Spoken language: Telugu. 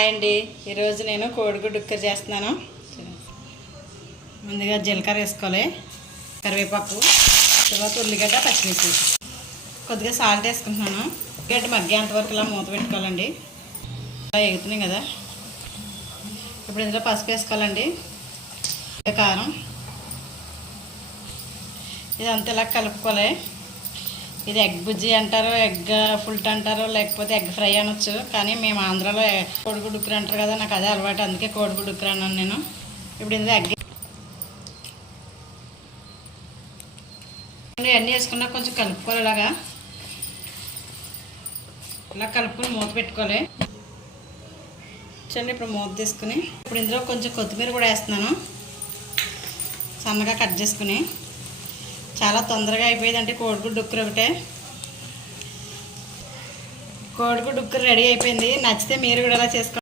హాయ్ అండి. ఈరోజు నేను కోడిగుడ్డు ఉక్కర చేస్తున్నాను. ముందుగా జీలకర్ర వేసుకోవాలి, కరివేపాకు, తర్వాత ఉల్లిగడ్డ, పచ్చిమిర్చి, కొద్దిగా సాల్ట్ వేసుకుంటున్నాను. ఉల్లిగడ్డ మగ్గేంత వరకు ఇలా మూత పెట్టుకోవాలండి. ఇలా ఎగుతున్నాయి కదా. ఇప్పుడు ఇందులో పసుపు వేసుకోవాలండి, కారం, ఇదంతా ఇలా కలుపుకోవాలి. ఇది ఎగ్ బుజ్జి అంటారు, ఎగ్ ఫుల్ట్ అంటారు, లేకపోతే ఎగ్ ఫ్రై అనొచ్చు. కానీ మేము ఆంధ్రాలో కోడిగుడ్డు ఉక్కర అంటారు కదా, నాకు అదే అలవాటు, అందుకే కోడిగుడ్డు ఉక్కర అన్నాను నేను. ఇప్పుడు ఇందులో ఎగ్ అన్నీ వేసుకున్నా కొంచెం కలుపుకోవాలి. ఇలా కలుపుకొని మూత పెట్టుకోవాలి. చూడండి, ఇప్పుడు మూత తీసుకుని ఇప్పుడు ఇందులో కొంచెం కొత్తిమీర కూడా వేస్తున్నాను, సన్నగా కట్ చేసుకుని. చాలా తొందరగా అయిపోయిందంటే కోడిగుడ్డు ఉక్కర ఒకటే. కోడిగుడ్డు ఉక్కర రెడీ అయిపోయింది. నచ్చితే మీరు కూడా ఇలా చేసుకోండి.